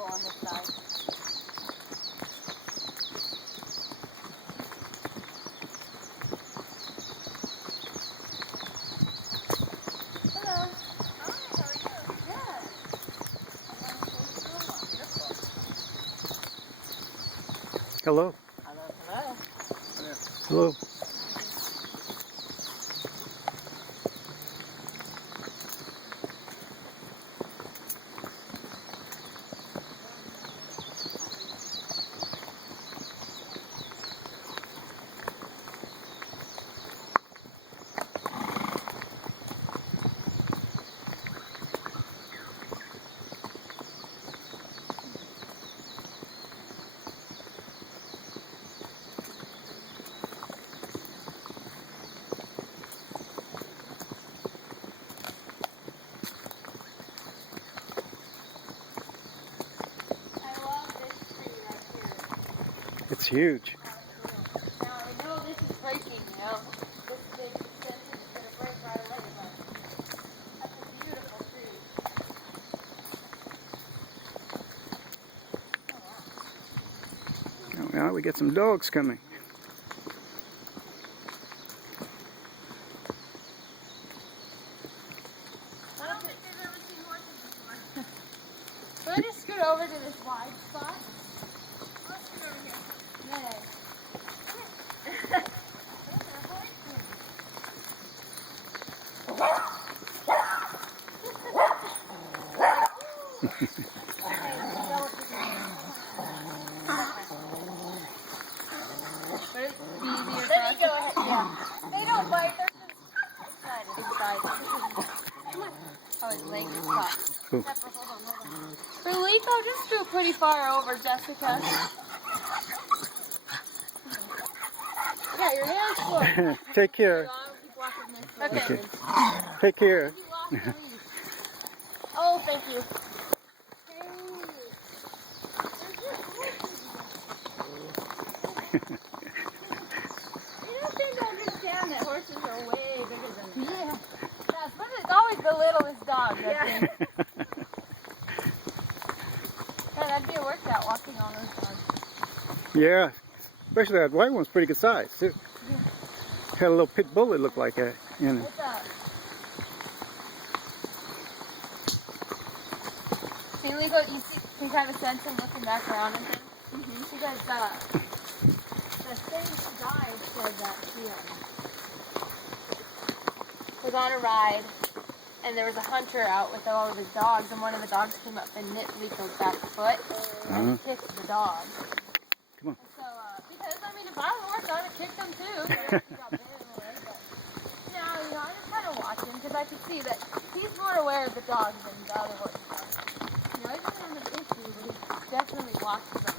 beautiful on this side. Hello. Hi, how are you? Good. Hello. Hello, hello. Hello. It's huge. Now I know this is breaking, you know. This big extension is going to break right away, but that's a beautiful tree. Oh, now we get some dogs coming. I don't think they've ever seen horses before. We're going to scoot over to this wide spot. Let's scoot over here. Yay. Let me go ahead. Yeah. They don't bite. They're just excited. Oh, his leg is caught. Cool. Pepper, hold on. Felico, just threw pretty far over, Jessica. Yeah, your hair's full. Take care. Okay. Take care. Oh, thank you. They don't seem to understand that horses are way bigger than them. Yeah. Yes, but it's always the littlest dog. Yeah. Yeah, that'd be a workout walking on those dogs. Yeah. Especially that white one's pretty good size too. Yeah. Had a little pit bull it looked like that. You know. What's up? See, Lego, you have a sense of looking back around and things? Because the same guide said that she was on a ride, and there was a hunter out with all of his dogs, and one of the dogs came up and nipped Lico's back foot and kicked the dog. Come on. And so, because, I mean, if I were horse, I would have kicked him too. He got bit in the leg, but, yeah, you know, I just kind of watched him because I could see that he's more aware of the dogs than the other horses are. You know, he doesn't have an issue, but he definitely watches them.